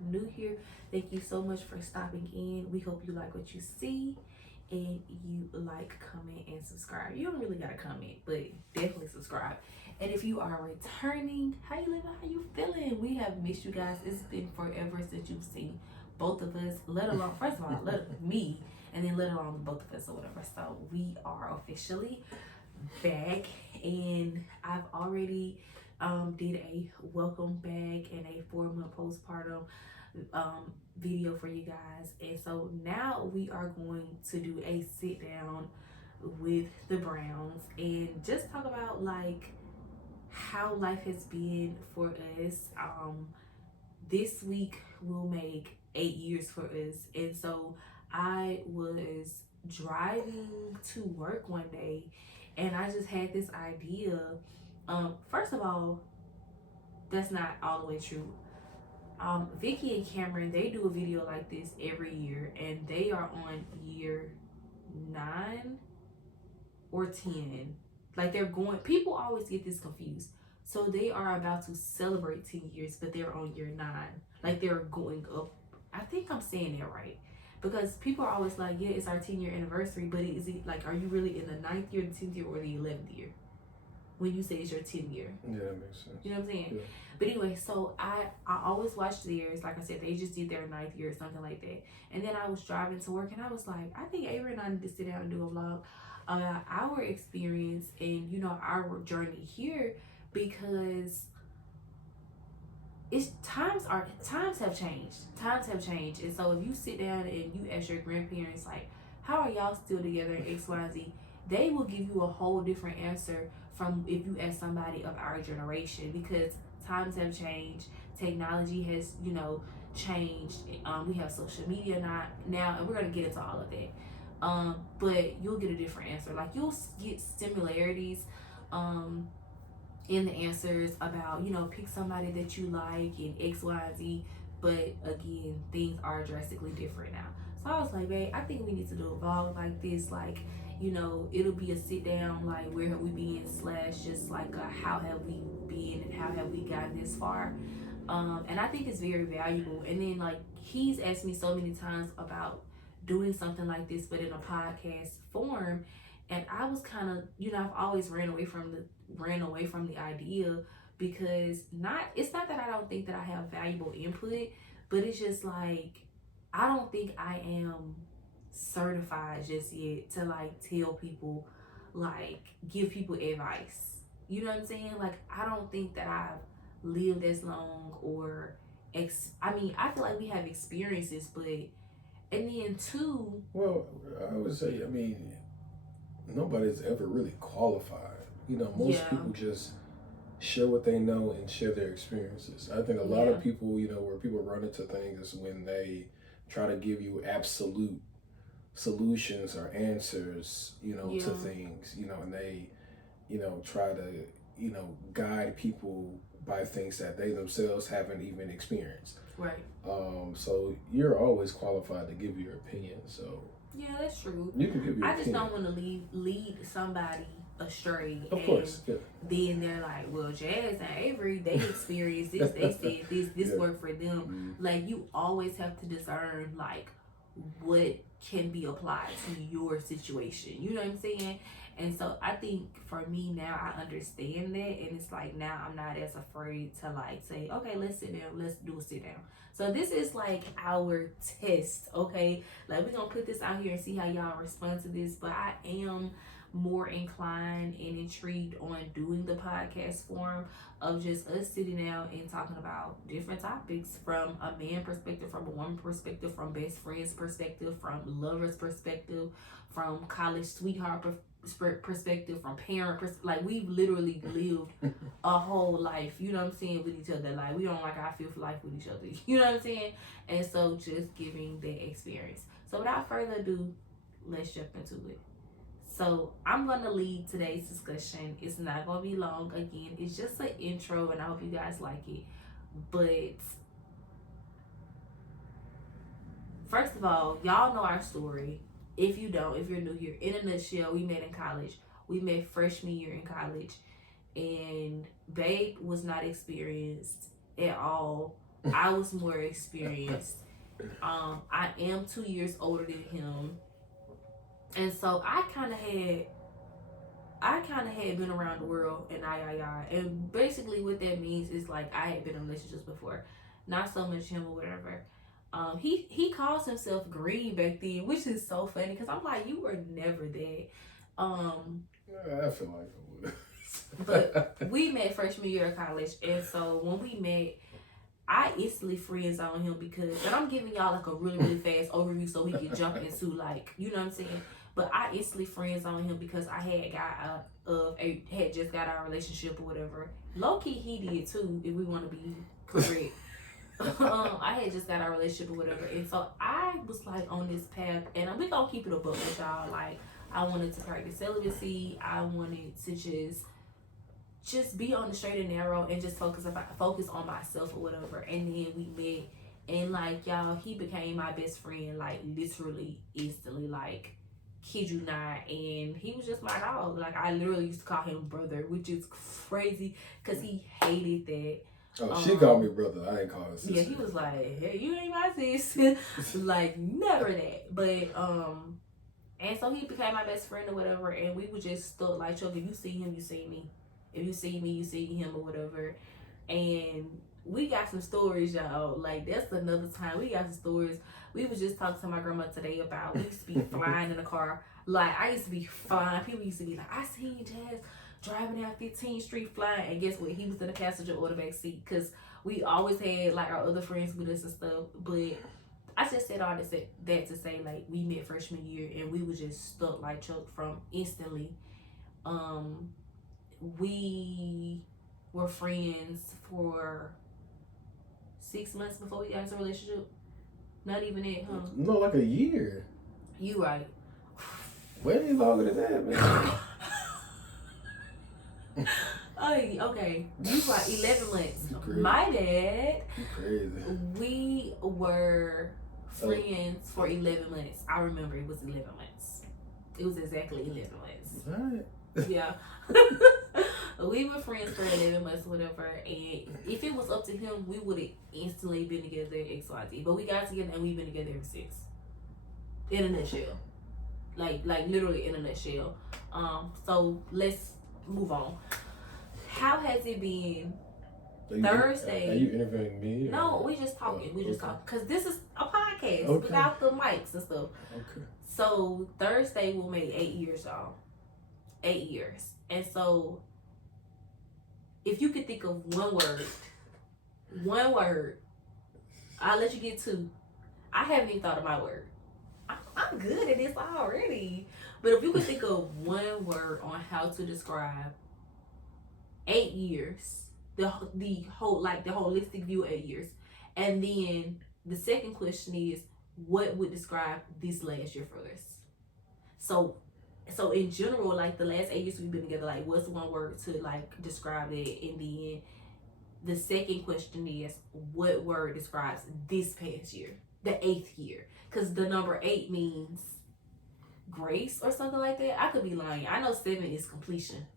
new here, thank you so much for stopping in. We hope you like what you see and you like, comment, and subscribe. You don't really gotta comment, but definitely subscribe. And if you are returning, how you living? How you feeling? We have missed you guys. It's been forever since you've seen both of us, let alone, first of all, let me, and then let alone both of us or whatever. So we are officially back, and I've already did a welcome back and a 4-month postpartum video for you guys. And so now we are going to do a sit down with the Browns and just talk about like how life has been for us. This week will make 8 years for us. And so I was driving to work one day and I just had this idea. First of all, that's not all the way true. Vicky and Cameron, they do a video like this every year, and they are on year 9 or 10. Like they're going, people always get this confused. So they are about to celebrate 10 years, but they're on year 9. Like they're going up. I think I'm saying that right. Because people are always like, yeah, it's our 10-year anniversary, but is it like, are you really in the 9th year, the 10th year, or the 11th year? When you say it's your 10th year. Yeah, that makes sense. You know what I'm saying? Yeah. But anyway, so I always watch theirs. Like I said, they just did their 9th year or something like that. And then I was driving to work and I was like, I think Avery and I need to sit down and do a vlog about our experience and, you know, our journey here, because times have changed. Times have changed. And so if you sit down and you ask your grandparents, like, how are y'all still together in X, Y, and Z, they will give you a whole different answer from if you ask somebody of our generation, because times have changed. Technology has, you know, changed. We have social media now, and we're gonna get into all of that. But you'll get a different answer. Like you'll get similarities in the answers about, you know, pick somebody that you like and X, Y, and Z. But again, things are drastically different now. So I was like, babe, I think we need to do a vlog like this. Like, you know, it'll be a sit down, like where have we been / just like how have we been and how have we gotten this far. And I think it's very valuable. And then like he's asked me so many times about doing something like this, but in a podcast form. And I was kind of, you know, I've always ran away from the idea, because it's not that I don't think that I have valuable input, but it's just like I don't think I am certified just yet to like tell people, like give people advice. You know what I'm saying? Like I don't think that I've lived as long or I mean, I feel like we have experiences, but and then too. Well, I would say, I mean, nobody's ever really qualified. You know, most people just share what they know and share their experiences. I think a lot of people, you know, where people run into things is when they try to give you absolute solutions or answers, you know, to things, you know, and they, you know, try to, you know, guide people by things that they themselves haven't even experienced. Right. So you're always qualified to give your opinion. So yeah, that's true. You can give your I just don't want to lead somebody astray. Of course. Yeah. Then they're like, well, Jazz and Avery, they experienced this, they said this worked for them. Mm-hmm. Like you always have to discern like what can be applied to your situation. You know what I'm saying? And so I think for me now, I understand that, and it's like now I'm not as afraid to like say, okay, let's sit down, let's do a sit down. So this is like our test, okay? Like we're gonna put this out here and see how y'all respond to this. But I am more inclined and intrigued on doing the podcast form of just us sitting down and talking about different topics from a man perspective, from a woman perspective, from best friends perspective, from lovers perspective, from college sweetheart perspective, from parent like we've literally lived a whole life, you know what I'm saying, with each other. Like we don't like our fifth life with each other, you know what I'm saying? And so just giving that experience. So without further ado, let's jump into it. So I'm gonna lead today's discussion. It's not gonna be long. Again, it's just an intro, and I hope you guys like it. But first of all, y'all know our story. If you don't, if you're new here, in a nutshell, we met in college. We met freshman year in college, and Babe was not experienced at all I was more experienced. I am 2 years older than him, and so I kind of had been around the world and and basically what that means is like I had been in relationships before, not so much him or whatever. He calls himself green back then, which is so funny because I'm like, you were never that. I feel like I would. But we met freshman year of college, and so when we met, I instantly friend zoned him because, and I'm giving y'all like a really fast overview so he can jump into like, you know what I'm saying. But I instantly friend zoned him because I had had just got our relationship or whatever. Low key he did too, if we want to be correct. I had just got our relationship or whatever, and so I was like on this path, and we gonna keep it a book with y'all. Like I wanted to practice celibacy. I wanted to just be on the straight and narrow and just focus on myself or whatever. And then we met, and like y'all, he became my best friend like literally instantly, like kid you not. And he was just my dog. Like I literally used to call him brother, which is crazy because he hated that. Oh, she called me brother. I ain't call her sister. Yeah, he was like, hey, you ain't my sis. Like never that. But and so he became my best friend or whatever, and we would just stuck like, Chuck, if you see him, you see me. If you see me, you see him or whatever. And we got some stories, y'all. Like that's another time. We got some stories. We was just talking to my grandma today about we used to be flying in the car. Like I used to be flying. People used to be like, I seen Jazz driving down 15th Street flying, and guess what? He was in the passenger or the back seat because we always had like our other friends with us and stuff. But I just said all that to say like we met freshman year and we was just stuck like Chuck from instantly. We were friends for 6 months before we got into a relationship. Not even it, huh? No, like a year. You right. Way longer than that, man. Oh, okay. You like 11 months. My dad. You crazy. We were friends for 11 months. I remember it was 11 months. It was exactly 11 months. What? Yeah. We were friends for 11 months or whatever, and if it was up to him, we would have instantly been together XYZ. But we got together and we've been together ever since. In a nutshell. Like literally in a nutshell. So let's move on. How has it been? Thursday. Are you interviewing me? Or? No, we just talking. We just talking. Because this is a podcast okay. without the mics and stuff. Okay. So Thursday will make 8 years, y'all. 8 years. And so if you could think of one word, I'll let you get two. I haven't even thought of my word. I'm good at this already. But if you could think of one word on how to describe 8 years, the whole like the holistic view of 8 years, and then the second question is, what would describe this last year for us? So in general, like the last 8 years we've been together, like what's one word to like describe it? And then the second question is, what word describes this past year, the 8th year? Because the number 8 means grace or something like that. I could be lying. I know 7 is completion.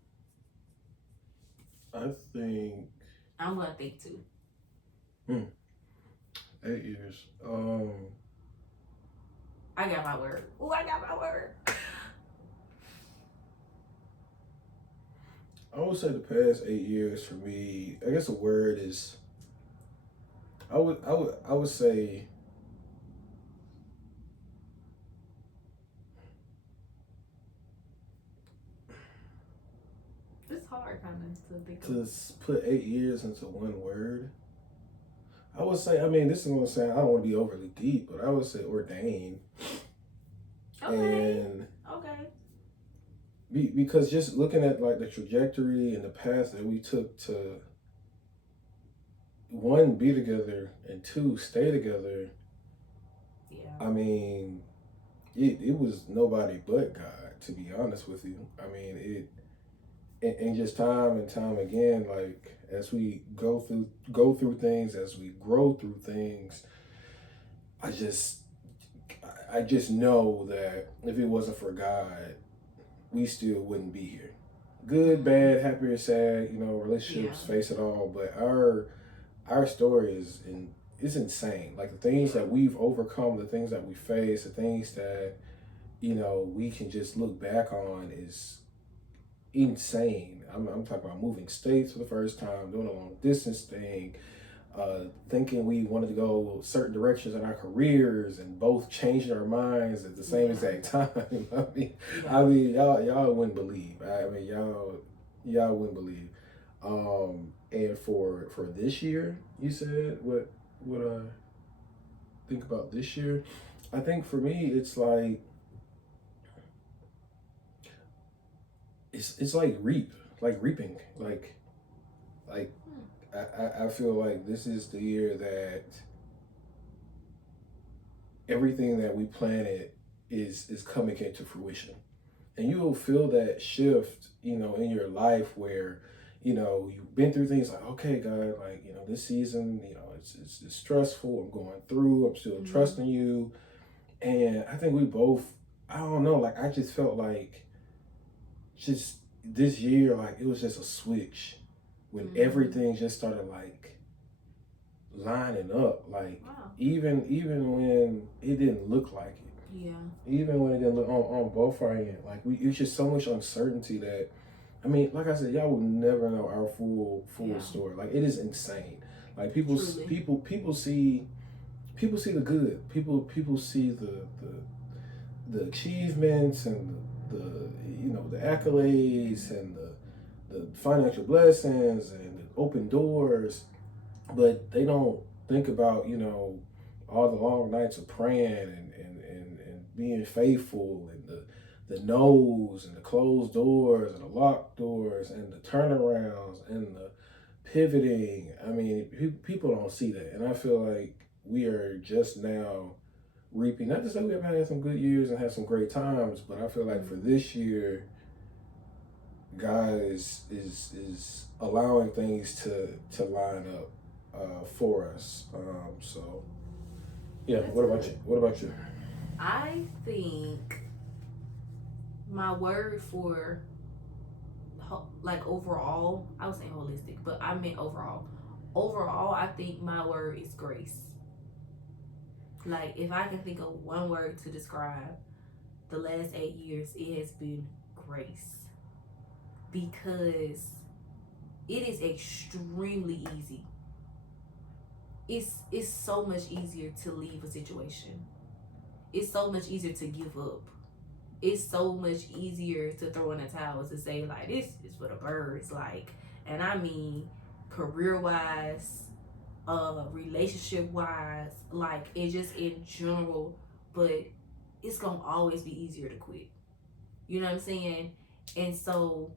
I think I'm gonna think too. 8 years. I got my word. Oh, I got my word. I would say the past 8 years for me, I guess the word is, I would say it's hard kind of to think to put 8 years into one word. I would say, I mean, this is what I'm saying, I don't want to be overly deep, but I would say ordained. Okay. And okay. Because just looking at like the trajectory and the path that we took to, one, be together, and two, stay together. Yeah. I mean, it was nobody but God, to be honest with you. I mean, and just time and time again, like as we go through things, as we grow through things, I just know that if it wasn't for God, we still wouldn't be here. Good, bad, happy or sad, relationships, face it all. But our our story is insane. Like the things that we've overcome, the things that we face, the things that we can just look back on is insane. I'm talking about moving states for the first time, doing a long distance thing, thinking we wanted to go certain directions in our careers, and both changing our minds at the same exact time. I mean, y'all wouldn't believe. Y'all wouldn't believe. And for this year, you said what I think about this year. I think for me, it's like it's like reaping, like I feel like this is the year that everything that we planted is coming into fruition, and you will feel that shift, in your life where, you've been through things like, okay, God, like, this season, it's stressful. I'm going through. I'm still trusting you, and I think we both. I don't know. Like I just felt like, just this year, like it was just a switch when everything just started like lining up, like even when it didn't look like it, even when it didn't look on both our end, like it's just so much uncertainty that, I mean, like I said, y'all will never know our full story. Like it is insane. Like people see the good. People see the achievements and the accolades and the financial blessings and the open doors, but they don't think about all the long nights of praying and being faithful, and the no's and the closed doors and the locked doors and the turnarounds and the pivoting. I mean, people don't see that, and I feel like we are just now reaping. Not to say we haven't had some good years and had some great times, but I feel like for this year, God is allowing things to line up for us. So yeah. What about you? I think my word for like overall, I was saying holistic, but I meant overall. Overall, I think my word is grace. Like if I can think of one word to describe the last 8 years, it has been grace. Because it is extremely easy. It's so much easier to leave a situation. It's so much easier to give up. It's so much easier to throw in the towel, to say like, this is for the birds. Like, and I mean career wise, relationship wise, like it just in general. But it's gonna always be easier to quit. You know what I'm saying? And so,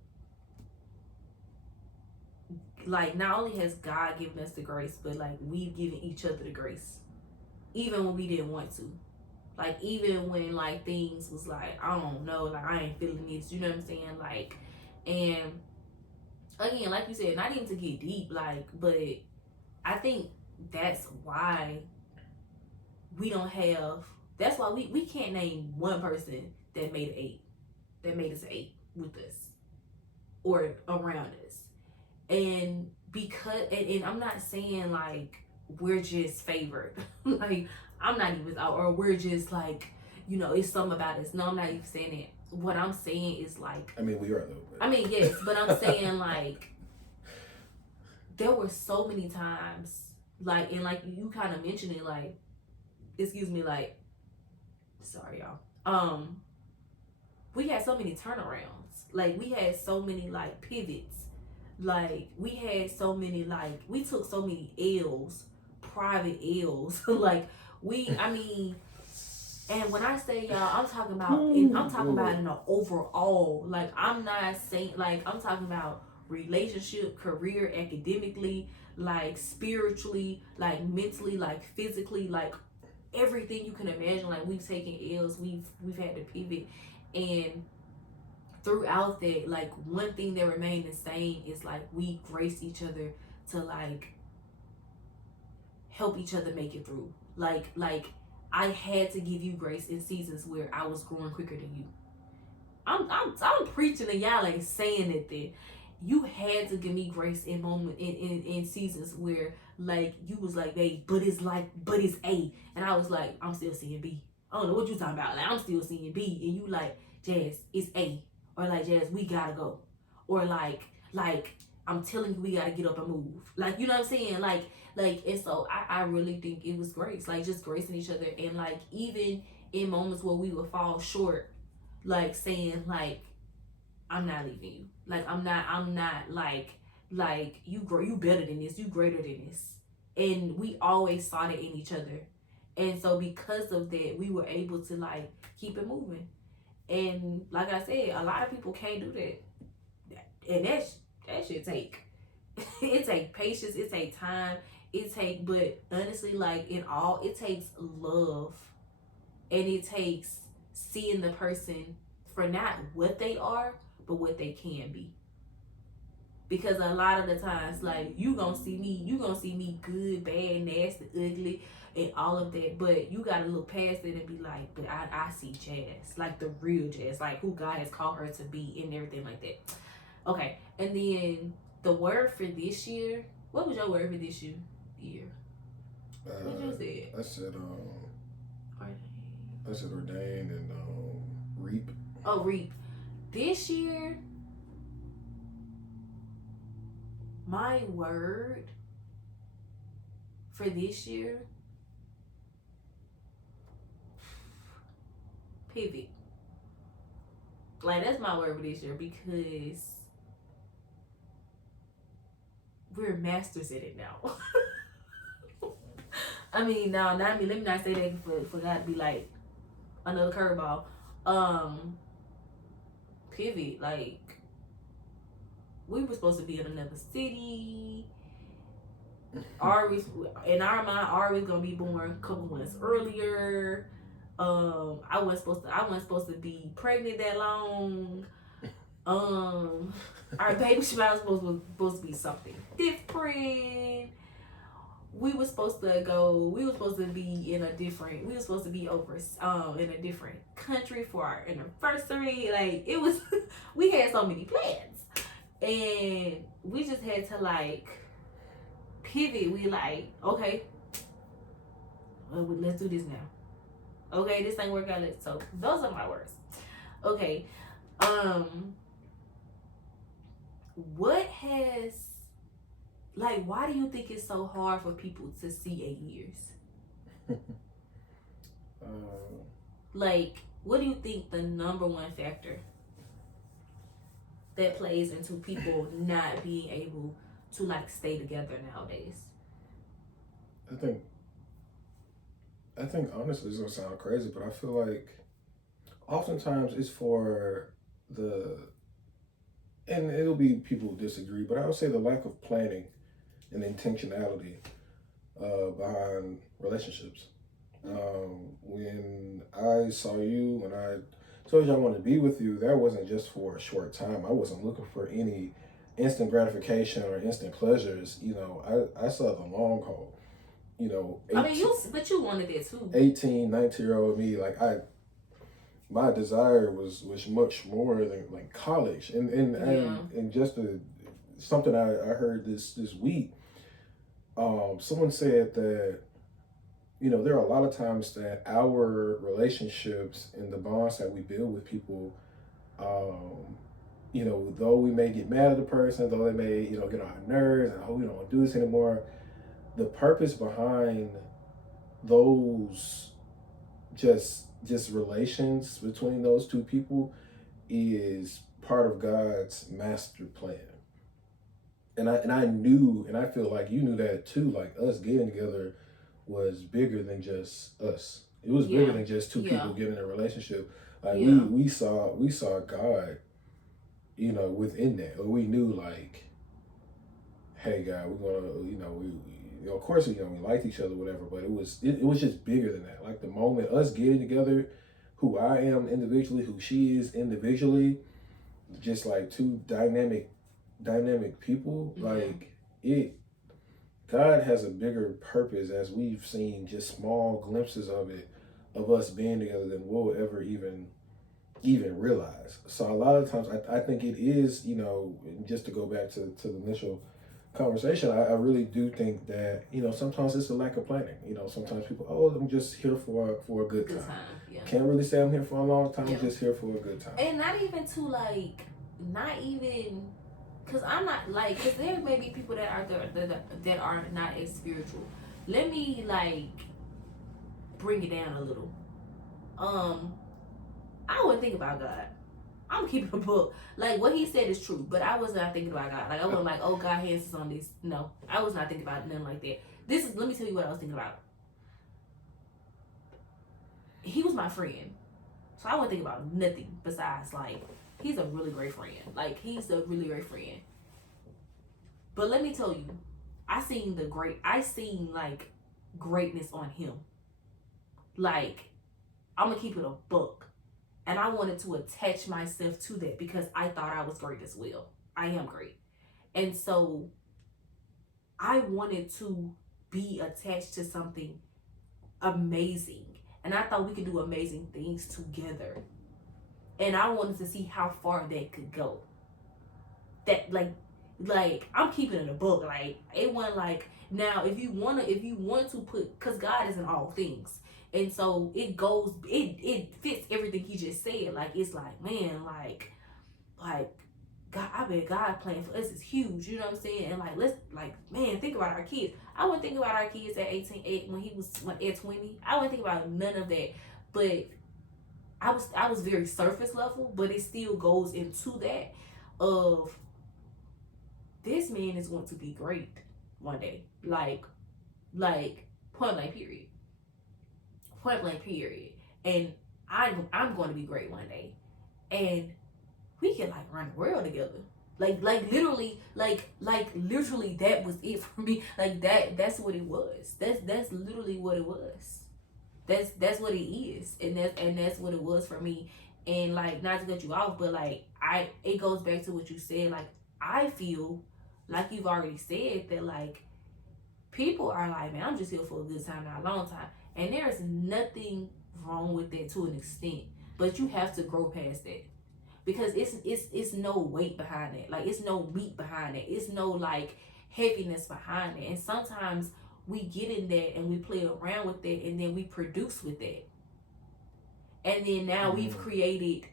like, not only has God given us the grace, but like we've given each other the grace, even when we didn't want to. Like even when like things was like, I don't know, like I ain't feeling this. You know what I'm saying? Like, and again, like you said, not even to get deep, like, but I think that's why we don't have. That's why we can't name one person that made an 8, that made us an 8 with us or around us. And because, and I'm not saying like we're just favored. Like I'm not even, or we're just like, it's something about us. No, I'm not even saying it. What I'm saying is like, I mean, we are though. I mean, yes, but I'm saying like there were so many times, like, and like you kind of mentioned it, like, excuse me, like, sorry y'all. We had so many turnarounds. Like we had so many like pivots. Like we had so many, like we took so many L's, private L's. Like I mean, and when I say y'all, I'm talking about in the overall. Like I'm not saying, like I'm talking about relationship, career, academically, like spiritually, like mentally, like physically, like everything you can imagine. Like we've taken L's, we've had to pivot, and throughout that, like one thing that remained the same is like we graced each other to like help each other make it through. Like I had to give you grace in seasons where I was growing quicker than you. I'm preaching and y'all ain't saying it then. you had to give me grace in in seasons where like you was like, babe, but it's A, and I was like, I'm still seeing B. I don't know what you talking about. Like, I'm still seeing B, and you like, Jazz, it's A, or like, Jazz, we gotta go, or like I'm telling you, we gotta get up and move. Like, you know what I'm saying? And so I really think it was grace, like just gracing each other, and like even in moments where we would fall short, like saying like, I'm not leaving you. Like I'm not like you better than this. You greater than this. And we always saw that in each other. And so because of that, we were able to like keep it moving. And like I said, a lot of people can't do that. And that should take it take patience, it take time, but honestly, like in all, it takes love, and it takes seeing the person for not what they are, but what they can be. Because a lot of the times, like you gonna see me good, bad, nasty, ugly, and all of that. But you gotta look past it and be like, but I see Jazz, like the real Jazz, like who God has called her to be, and everything like that. Okay, and then the word for this year. What was your word for this year? What you say? I said ordained and reap. Oh, reap. This year, my word for this year, pivot. Like that's my word for this year because we're masters at it now. I mean, now, not me. Let me not say that for God to be like another curveball. Pivot. Like we were supposed to be in another city. Ari, in our mind, Ari was gonna be born a couple months earlier. I wasn't supposed to be pregnant that long. Our baby shower was supposed to be something different. We were supposed to be in a different. We were supposed to be over in a different country for our anniversary. Like it was, we had so many plans, and we just had to like pivot. We like, okay, well, let's do this now. Okay, this ain't working out. So those are my words. Okay, what has, like, why do you think it's so hard for people to see 8 years? Like, what do you think the number one factor that plays into people not being able to like stay together nowadays? I think honestly it's gonna sound crazy, but I feel like oftentimes it's for and it'll be people who disagree, but I would say the lack of planning and intentionality behind relationships. When I saw you, when I told you I wanted to be with you, that wasn't just for a short time. I wasn't looking for any instant gratification or instant pleasures. You know, I saw the long haul. You know, 18, I mean, but you wanted it too. 18, 19-year-old me, like my desire was much more than like college, and just something I heard this week. Someone said that, you know, there are a lot of times that our relationships and the bonds that we build with people, you know, though we may get mad at the person, though they may, you know, get on our nerves and, oh, we don't want to do this anymore, the purpose behind those just relations between those two people is part of God's master plan. And I knew, and I feel like you knew that too, like us getting together was bigger than just us. It was bigger than just two people getting in a relationship. Like we saw God, you know, within that. Or we knew like, hey God, we're gonna, you know, you know, of course, you know, we liked each other, whatever, but it was just bigger than that. Like the moment us getting together, who I am individually, who she is individually, just like two dynamic people, like God has a bigger purpose, as we've seen just small glimpses of it, of us being together, than we'll ever even even realize. So a lot of times I think it is, you know, just to go back to the initial conversation, I really do think that, you know, sometimes it's a lack of planning. You know, sometimes people, oh, I'm just here for a good time. Yeah. Can't really say I'm here for a long time. I'm just here for a good time. And not even to like, not even, because I'm not like, because there may be people that are there that are not as spiritual. Let me like bring it down a little. I wouldn't think about God. I'm keeping a book. Like, what he said is true, but I was not thinking about God. Like, I wasn't like, oh, God has us on this. No, I was not thinking about nothing like that. Let me tell you what I was thinking about. He was my friend. So I wasn't thinking about nothing besides, like, he's a really great friend. Like, he's a really great friend. But let me tell you, I seen like, greatness on him. Like, I'm going to keep it a book. And I wanted to attach myself to that because I thought I was great as well. I am great. And so I wanted to be attached to something amazing. And I thought we could do amazing things together. And I wanted to see how far that could go. That like I'm keeping it a book. Like, it wasn't like, now if you want to put, because God is in all things. And so it fits everything he just said. Like, it's like, man, like God, I bet God plan for us is huge. You know what I'm saying? And like, let's like, man, think about our kids. I wouldn't think about our kids at 18, when he was at 20. I wouldn't think about none of that. But I was very surface level, but it still goes into that of, this man is going to be great one day. Like point blank period. Point blank period. And I'm going to be great one day. And we can like run the world together. Like literally that was it for me. Like that's what it was. That's literally what it was. That's what it is. And that's what it was for me. And like, not to cut you off, but like it goes back to what you said. Like, I feel like you've already said that, like, people are like, man, I'm just here for a good time, not a long time. And there's nothing wrong with that to an extent. But you have to grow past that. Because it's no weight behind it. Like, it's no meat behind it. It's no like heaviness behind it. And sometimes we get in that and we play around with it, and then we produce with that. And then now we've created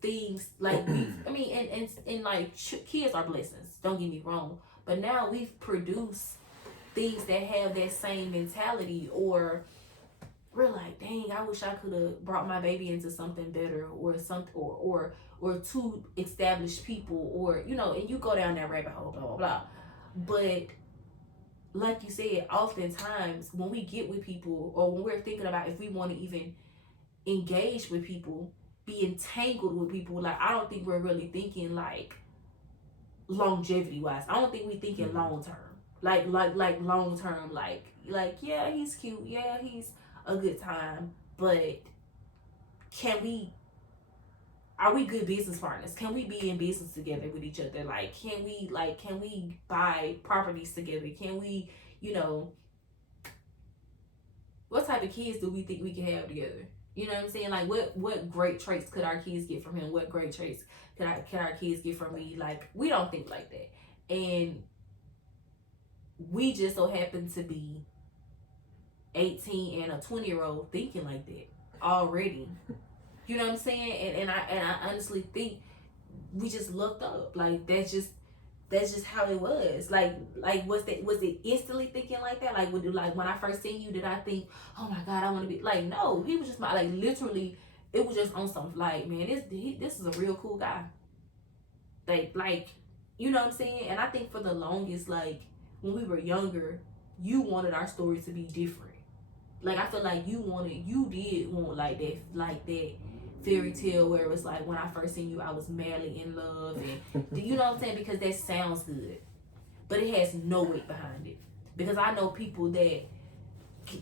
things like and like, kids are blessings, don't get me wrong, but now we've produced things that have that same mentality, or we're like, dang, I wish I could have brought my baby into something better, or something, or two established people, or, you know, and you go down that rabbit hole, blah blah blah. But like you said, oftentimes when we get with people, or when we're thinking about if we want to even engage with people, be entangled with people, like, I don't think we're really thinking like longevity wise. I don't think we thinking long term. Like long term, like yeah, he's cute, yeah, he's a good time, but are we good business partners? Can we be in business together with each other? Like, can we buy properties together? Can we, you know, what type of kids do we think we can have together? You know what I'm saying? Like, what great traits could our kids get from him? What great traits can our kids get from me? Like, we don't think like that. And we just so happen to be 18 and a 20-year-old thinking like that already. You know what I'm saying? And I honestly think we just looked up. Like, that's just how it was. Like was it instantly thinking like that? Like, when I first seen you, did I think, oh my God, I want to be like? No, he was just like, literally, it was just on some like, man, this is a real cool guy. Like, you know what I'm saying? And I think for the longest, like, when we were younger, you wanted our stories to be different. Like, I feel like you did want like that fairy tale where it was like, when I first seen you, I was madly in love, and you know what I'm saying? Because that sounds good, but it has no weight behind it. Because I know people that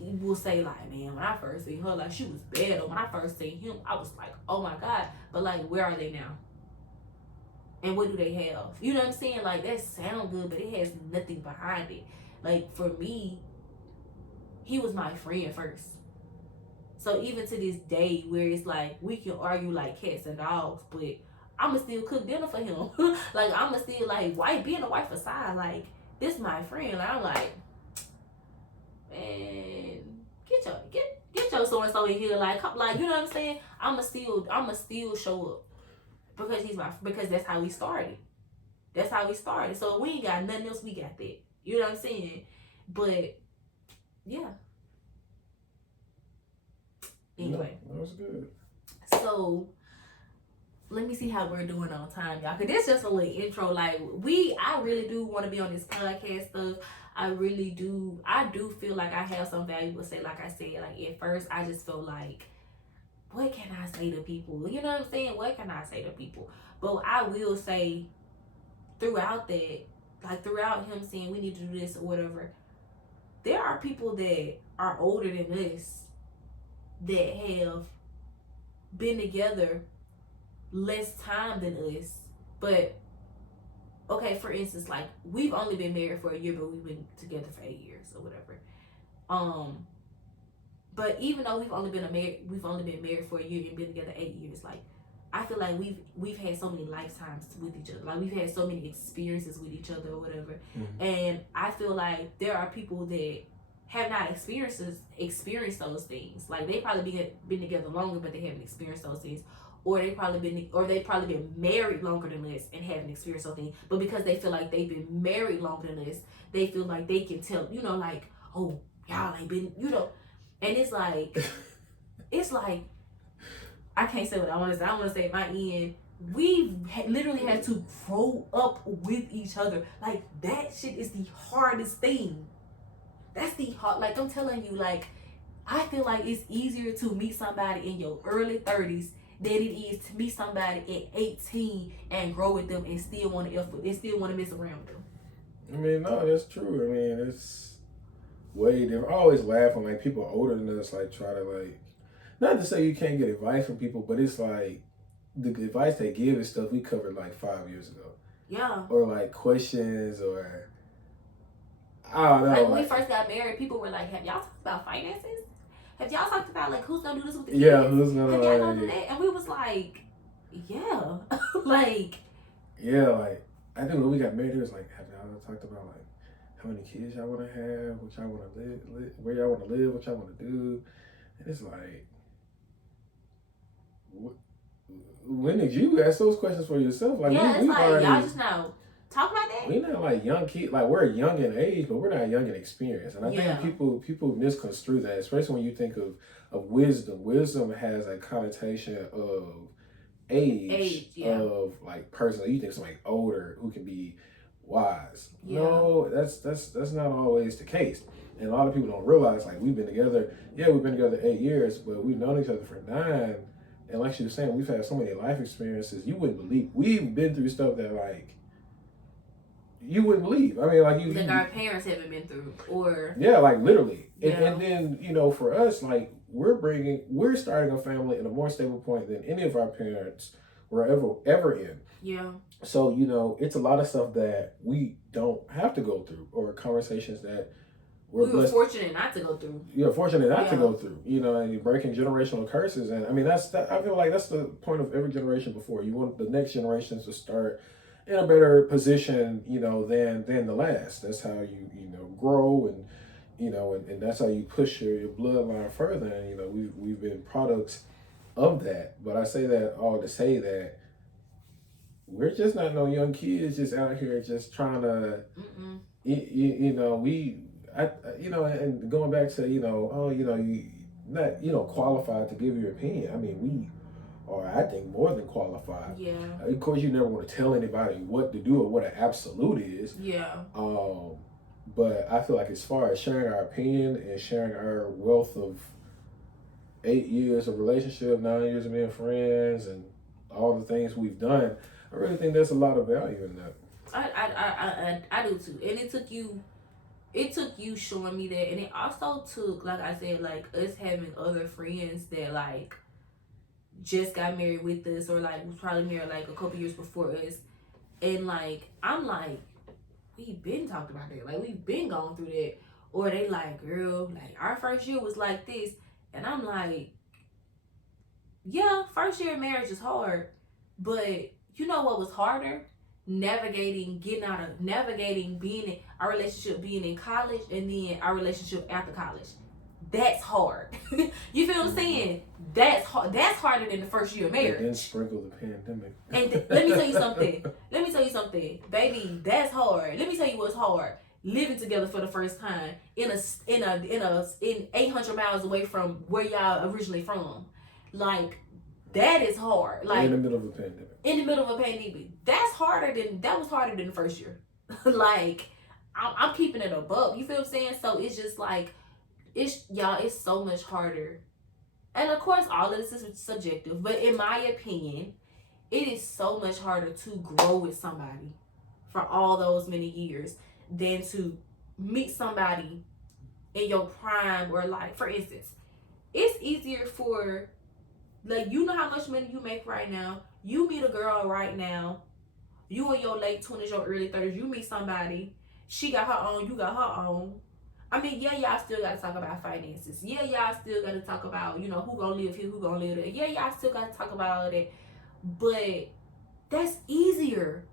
will say like, man, when I first seen her, like, she was bad, or when I first seen him, I was like, oh my God. But like, where are they now? And what do they have? You know what I'm saying? Like, that sound good, but it has nothing behind it. Like, for me, he was my friend first. So even to this day, where it's like we can argue like cats and dogs, but I'ma still cook dinner for him. Like I'ma still like wife being a wife aside, like this my friend. Like, I'm like, man, get your so and so in here. Like you know what I'm saying? I'ma still show up because because that's how we started. That's how we started. So we ain't got nothing else. We got that. You know what I'm saying? But yeah. Anyway, that was good. So let me see how we're doing on time, y'all. Cause this just a little intro. Like I really do want to be on this podcast stuff. I really do. I do feel like I have some valuable to say. Like I said, like at first, I just feel like, what can I say to people? You know what I'm saying? What can I say to people? But I will say, throughout that, like throughout him saying we need to do this or whatever, there are people that are older than us that have been together less time than us. But okay, for instance, like we've only been married for a year, but we've been together for 8 years or whatever. But even though we've only been married for a year and been together 8 years, like I feel like we've had so many lifetimes with each other. Like we've had so many experiences with each other or whatever. Mm-hmm. And I feel like there are people that have not experienced those things. Like they probably been together longer, but they haven't experienced those things. Or they probably been married longer than us and haven't experienced those things. But because they feel like they've been married longer than us, they feel like they can tell, you know, like, oh, y'all ain't been, you know. And it's like I can't say what I want to say. I want to say at my end, we literally had to grow up with each other. Like that shit is the hardest thing. That's the hard. Like I'm telling you, like I feel like it's easier to meet somebody in your early 30s than it is to meet somebody at 18 and grow with them and still want to mess around with them. I mean, no, that's true. I mean, it's way different. I always laugh when like people older than us like try to like, not to say you can't get advice from people, but it's like the advice they give is stuff we covered like 5 years ago. Yeah. Or like questions or I don't know. Like when we first got married, people were like, "Have y'all talked about finances? Have y'all talked about like who's gonna do this with the kids? Yeah, who's gonna have y'all gonna do that?" And we was like, "Yeah, like." Yeah, like I think when we got married, it was like, have y'all talked about like how many kids y'all want to have, what y'all want to live, where y'all want to live, what y'all want to do, and it's like, when did you ask those questions for yourself? Like, yeah, it's like already, y'all just now talk about that. We're not like young kids. Like we're young in age, but we're not young in experience. And I think people misconstrue that, especially when you think of wisdom. Wisdom has a connotation of age of like person. You think somebody older who can be wise. Yeah. No, that's not always the case. And a lot of people don't realize like we've been together 8 years, but we've known each other for 9. And like she was saying, we've had so many life experiences you wouldn't believe. We've been through stuff that like you wouldn't believe. I mean, like our parents haven't been through, or like literally. Yeah. And then for us, like we're starting a family in a more stable point than any of our parents were ever in. Yeah. So it's a lot of stuff that we don't have to go through, or conversations that we were fortunate not to go through. You're fortunate not to go through. And you're breaking generational curses, and I mean I feel like that's the point of every generation before. You want the next generations to start in a better position, than the last. That's how you grow, and that's how you push your bloodline further. And we've been products of that. But I say that all to say that we're just not no young kids just out here just trying to, and going back to you not qualified to give your opinion. I mean we. Or I think more than qualified. Yeah. Of course, you never want to tell anybody what to do or what an absolute is. Yeah. But I feel like as far as sharing our opinion and sharing our wealth of 8 years of relationship, 9 years of being friends, and all the things we've done, I really think there's a lot of value in that. I do too, and it took you showing me that, and it also took, like I said, like us having other friends that like just got married with us, or like was probably married like a couple years before us, and like I'm like, we've been talking about that, like we've been going through that, or they like, girl, like our first year was like this, And I'm like, yeah, first year of marriage is hard, but you know what was harder? Navigating being in our relationship, being in college, and then our relationship after college. That's hard. You feel what I'm saying? That's hard. That's harder than the first year of marriage. And then sprinkle the pandemic. And let me tell you something. Baby. That's hard. Let me tell you what's hard. Living together for the first time in 800 miles away from where y'all originally from. Like, that is hard. Like, in the middle of a pandemic. That was harder than the first year. Like, I'm keeping it above. You feel what I'm saying? So it's just like, it's so much harder. And of course, all of this is subjective, but in my opinion, it is so much harder to grow with somebody for all those many years than to meet somebody in your prime. Or like, for instance, it's easier for, like, you know how much money you make right now. You meet a girl right now, you in your late 20s, your early 30s, you meet somebody, she got her own, you got her own. I mean, yeah, y'all still got to talk about finances. Yeah, y'all still got to talk about, who gonna live here, who gonna live there. Yeah, y'all still got to talk about all of that. But that's easier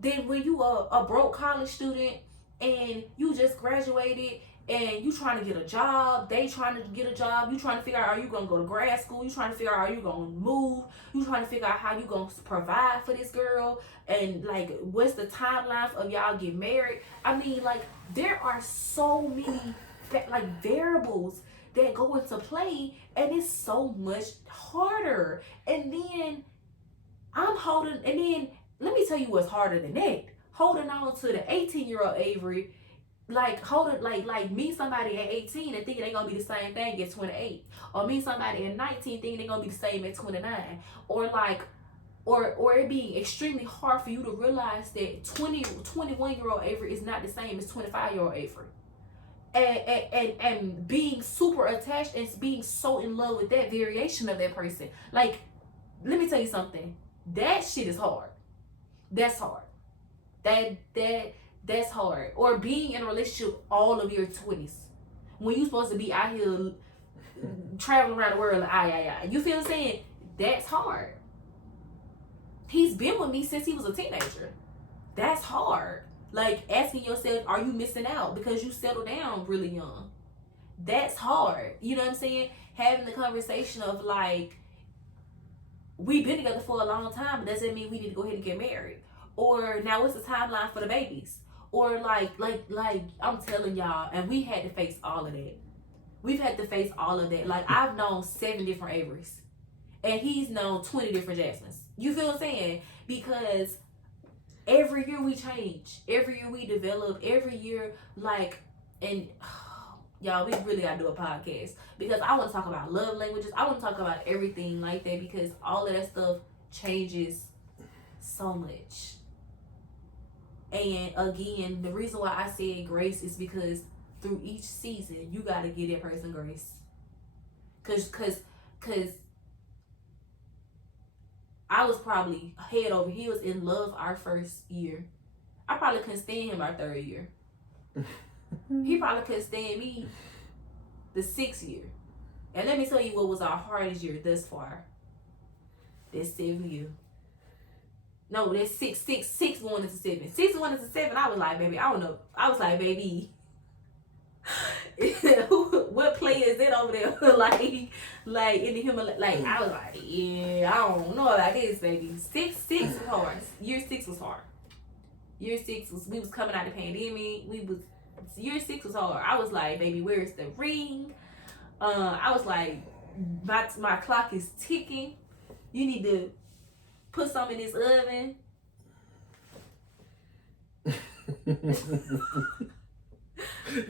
than when you are a broke college student and you just graduated and you trying to get a job, they trying to get a job, you trying to figure out, are you going to go to grad school, you trying to figure out, are you going to move, you trying to figure out how you going to provide for this girl, and like, what's the timeline of y'all get married. I mean, like, there are so many like variables that go into play, and it's so much harder. And then let me tell you what's harder than that. Holding on to the 18-year-old Avery, like meet somebody at 18 and thinking they're gonna be the same thing at 28, or meet somebody at 19 thinking they're gonna be the same at 29, or it being extremely hard for you to realize that 21-year-old Avery is not the same as 25-year-old Avery, and being super attached and being so in love with that variation of that person. Like, let me tell you something. That shit is hard. That's hard. That's hard. Or being in a relationship all of your 20s when you're supposed to be out here traveling around the world. You feel what I'm saying? That's hard. He's been with me since he was a teenager. That's hard. Like, asking yourself, are you missing out because you settled down really young? That's hard. You know what I'm saying? Having the conversation of like, we've been together for a long time, but doesn't mean we need to go ahead and get married. Or, now what's the timeline for the babies? Or like I'm telling y'all, and we had to face all of that. We've had to face all of that. Like, I've known 7 different Averys, and he's known 20 different Jasmines. You feel what I'm saying? Because every year we change, every year we develop, every year, like, and y'all, we really gotta do a podcast, because I want to talk about love languages. I want to talk about everything like that, because all of that stuff changes so much. And again, the reason why I said grace is because through each season, you gotta give that person grace. Cause I was probably head over heels in love our first year. I probably couldn't stand him our 3rd year. He probably couldn't stand me the 6th year. And let me tell you what was our hardest year thus far. That 7th year. No, that's 6 going into 7. 6 going into 7, I was like, baby, I don't know. I was like, baby, what play is that over there? like in the Himalaya? Like, I was like, yeah, I don't know about this, baby. 6 was hard. Year 6 was hard. Year 6 was, we was coming out of the pandemic. Year 6 was hard. I was like, baby, where's the ring? I was like, my clock is ticking. You need to put some in this oven.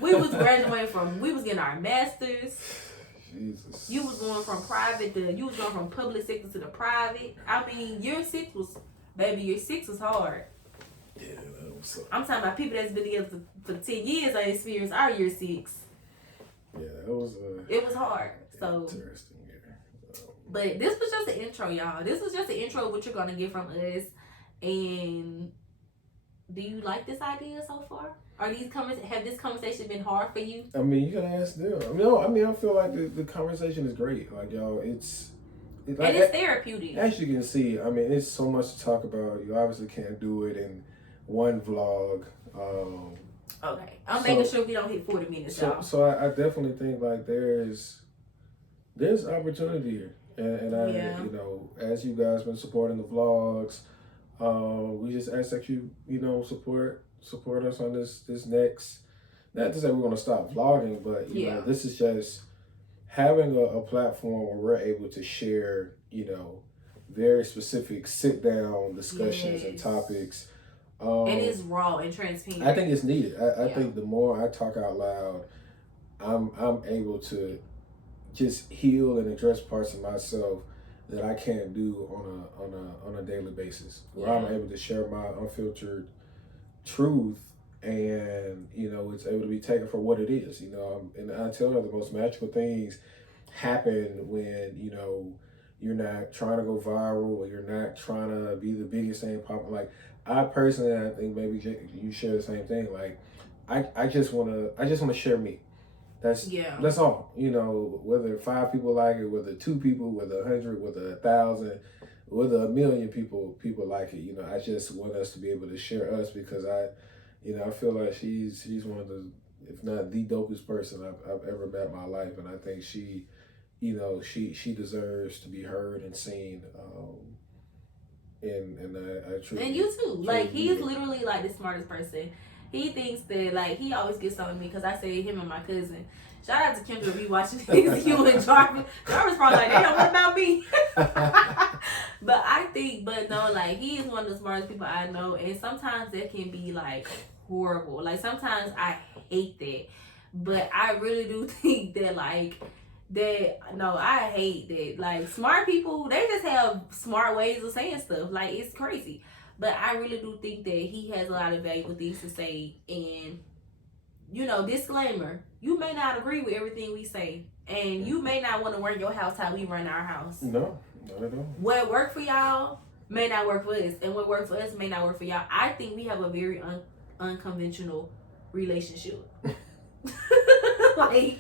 We was getting our masters. Jesus. You was going from public sector to the private. I mean, year 6 was hard. Yeah, that was so. I'm talking about people that's been together for 10 years. I experienced our year 6. Yeah, that was it was hard. So interesting. But this was just an intro, y'all. This was just an intro of what you're gonna get from us. And do you like this idea so far? Have this conversation been hard for you? I mean, you gotta ask them. I feel like the conversation is great. Like, y'all, it's like, and it's therapeutic. As you can see, I mean, it's so much to talk about. You obviously can't do it in one vlog. Okay, I'm making sure we don't hit 40 minutes, y'all. So I definitely think like there's opportunity here, and I you know, as you guys been supporting the vlogs, we just ask that you support us on this next. Not to say we're gonna stop vlogging, but you know, this is just having a platform where we're able to share, you know, very specific sit down discussions and topics. And it's raw and transparent. I think it's needed. I think the more I talk out loud, I'm able to just heal and address parts of myself that I can't do on a daily basis. Where I'm able to share my unfiltered truth, and you know, it's able to be taken for what it is. You know, and I tell her the most magical things happen when, you know, you're not trying to go viral, or you're not trying to be the biggest thing popping. Like, I personally, I think maybe you share the same thing. Like, I just wanna share me. That's all. You know, whether 5 people like it, whether 2 people, whether 100, whether 1,000, whether 1,000,000 people like it. You know, I just want us to be able to share us, because I feel like she's one of the, if not the dopest person I've ever met in my life, and I think she, you know, she deserves to be heard and seen. And I truly, and you too. Like, he's literally like the smartest person. He thinks that, like, he always gets on me because I say him and my cousin. Shout out to Kendra, be watching these you and Jarvis. Jarvis probably like, damn, what about me? But no, like, he is one of the smartest people I know, and sometimes that can be like horrible. Like, sometimes I hate that, but I really do think that, like, I hate that. Like, smart people, they just have smart ways of saying stuff. Like, it's crazy. But I really do think that he has a lot of valuable things to say. And, you know, disclaimer, you may not agree with everything we say. And you may not want to run your house how we run our house. No, not at all. What worked for y'all may not work for us. And what worked for us may not work for y'all. I think we have a very unconventional relationship. Like,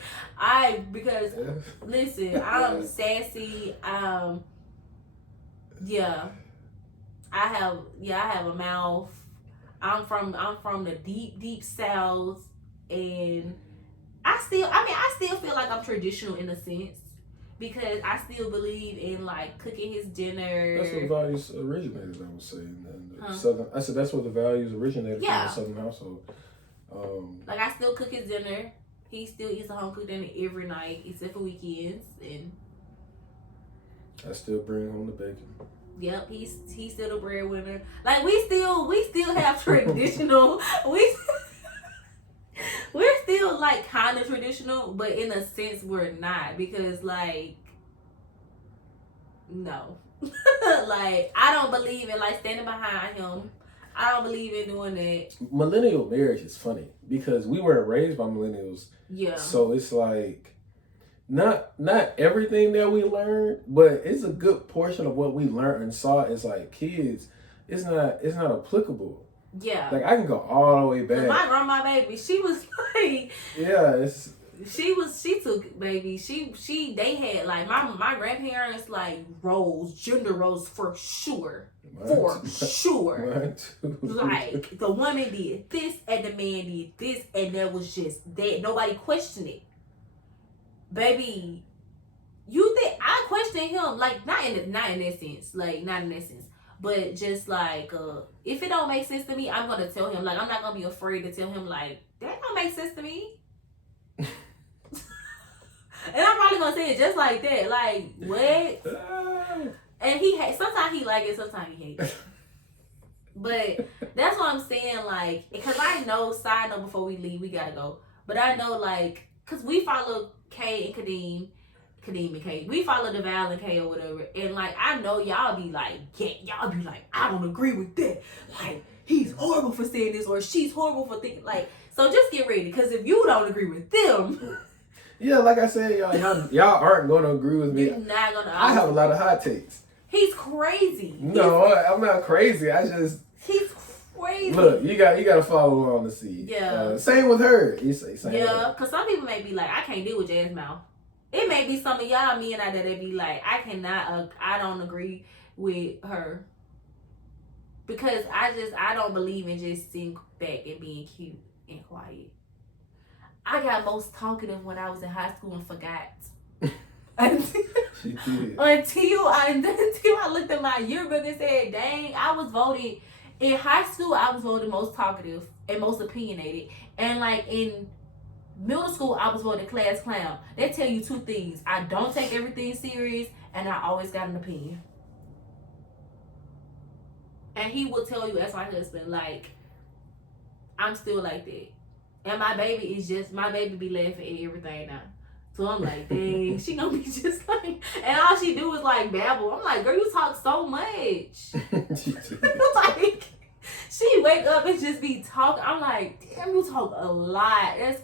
listen, I'm sassy. I have a mouth. I'm from the deep south, and I still feel like I'm traditional in a sense, because I still believe in, like, cooking his dinner. That's what values originated, I would say, in the Southern. I said that's what the values originated from the Southern household. Like, I still cook his dinner. He still eats a home cooked dinner every night, except for weekends, and I still bring home the bacon. Yep, he's still the breadwinner. Like, we still have traditional. We're still, like, kind of traditional, but in a sense we're not, because, like, no. Like, I don't believe in, like, standing behind him. I don't believe in doing that. Millennial marriage is funny because we weren't raised by millennials. Yeah. So it's like, not everything that we learned, but it's a good portion of what we learned and saw as, like, kids. It's not applicable. Yeah. Like, I can go all the way back. My grandma, baby, she was like, yeah, they had, like, my grandparents, like, gender roles for sure. Mine too. Like, the woman did this and the man did this, and that was just that. Nobody questioned it. Baby, you think I question him? Like, not in that sense, but just like, if it don't make sense to me, I'm gonna tell him. Like, I'm not gonna be afraid to tell him, like, that don't make sense to me. And I'm probably gonna say it just like that. Like, what? And sometimes he like it, sometimes he hate it. But that's what I'm saying, like, because I know, side note before we leave, we gotta go. But I know, like, because we follow Kay and Kadeem and Kay. We follow DeVal and Kay or whatever. And, like, I know y'all be like, I don't agree with that. Like, he's horrible for saying this, or she's horrible for thinking, like, so just get ready. Because if you don't agree with them... Yeah, like I said, y'all aren't going to agree with me. You're not going to... I have a lot of hot takes. He's crazy. No, I'm not crazy. He's crazy. Look, you got to follow along to see. Yeah. Same with her. You say same. Yeah, because some people may be like, I can't deal with Jazz mouth. It may be some of y'all, me and I, that be like, I cannot, I don't agree with her. Because I don't believe in just sitting back and being cute and quiet. I got most talkative when I was in high school and forgot. She did. Until I looked at my yearbook and said, dang, I was voted, in high school, I was voted most talkative and most opinionated. And like in middle school, I was voted class clown. They tell you two things. I don't take everything serious, and I always got an opinion. And he will tell you as my husband, like, I'm still like that. And my baby be laughing at everything now. So I'm like, dang, she gonna be just like, and all she do is like babble. I'm like, girl, you talk so much. Like, she wake up and just be talking. I'm like, damn, you talk a lot. That's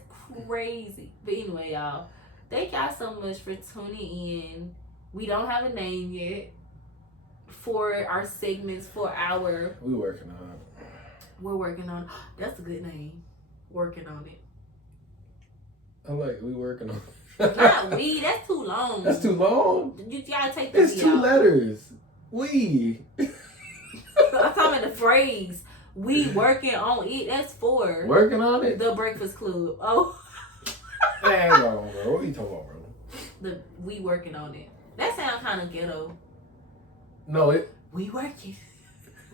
crazy. But anyway, y'all, thank y'all so much for tuning in. We don't have a name yet for our segments for our. We're working on it. We're working on. That's a good name. Working on it. I like it. We working on it. Not we. That's too long. That's too long. You gotta take the It's we 2 out. letters. We. I'm talking about the phrase. We working on it. That's 4. Working on it. The Breakfast Club. Oh. Hang on, bro. What are you talking about, bro? We working on it. That sounds kind of ghetto. No, it. We working.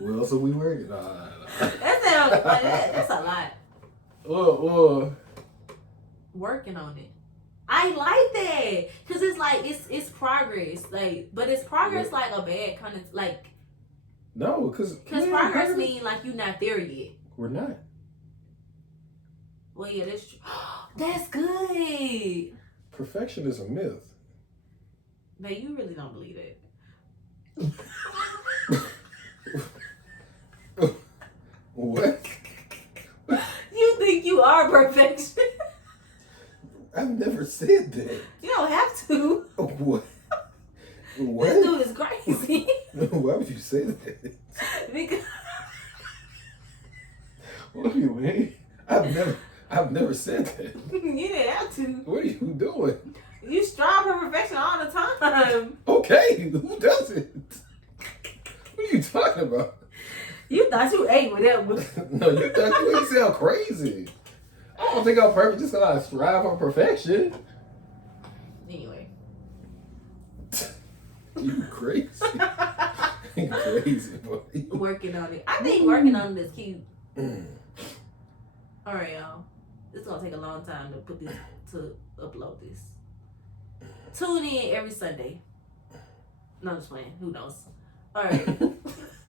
Well, so we working. Nah. That sounds like that's a lot. Working on it. I like that because it's like it's progress, like, but it's progress like a bad kind of like. No, because progress mean like you're not there yet. We're not. Well, yeah, that's true. That's good. Perfection is a myth. But you really don't believe it. What? You think you are perfection? I've never said that. You don't have to. What? What? This dude is crazy. Why would you say that? Because What do you mean? I've never said that. you didn't have to. What are you doing? You strive for perfection all the time. Okay, who doesn't? What are you talking about? You thought you ate with that one. No, you sound crazy. I don't think I'm perfect just because I strive for perfection. Anyway. You crazy. You crazy, boy. Working on it. I think working on it is cute. Alright, y'all. It's gonna take a long time to upload this. Tune in every Sunday. No, I'm just playing. Who knows? Alright.